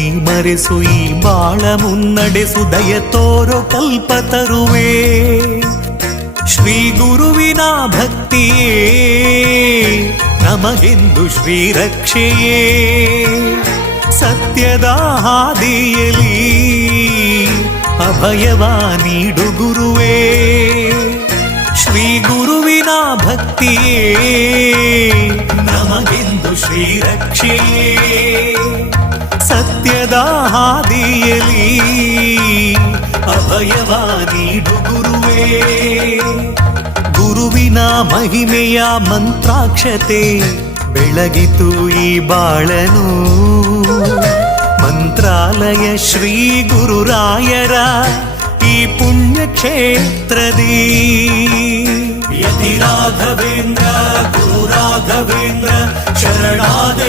ನೀ ಮರೆಸು ಈ ಬಾಳ ಮುನ್ನಡೆಸು ದಯ ತೋರೋ ಕಲ್ಪತರುವೆ ಶ್ರೀ ಗುರುವಿನ ಭಕ್ತಿಯೇ ನಮಗೆಂದು ಶ್ರೀರಕ್ಷೆಯೇ ಸತ್ಯದ ಹಾದಿಯಲಿ ಅಭಯವ ನೀಡು ಗುರುವೇ ಶ್ರೀ ಗುರುವಿನ ಭಕ್ತಿಯೇ ನಮಗೆಂದು ಶ್ರೀರಕ್ಷೆಯೇ ಸತ್ಯದ ಹಾದಿಯಲಿ ಅಭಯವ ನೀಡು ಗುರುವೇ ಗುರುವಿನ ಮಹಿಮೆಯ ಮಂತ್ರಾಕ್ಷತೆ ಬೆಳಗಿತು ಈ ಬಾಳನು ಮಂತ್ರಾಲಯ ಶ್ರೀ ಗುರುರಾಯರ ಈ ಪುಣ್ಯ ಕ್ಷೇತ್ರದಿ ಯತಿ ರಾಘವೇಂದ್ರ ಗುರು ರಾಘವೇಂದ್ರ ಶರಣಾದ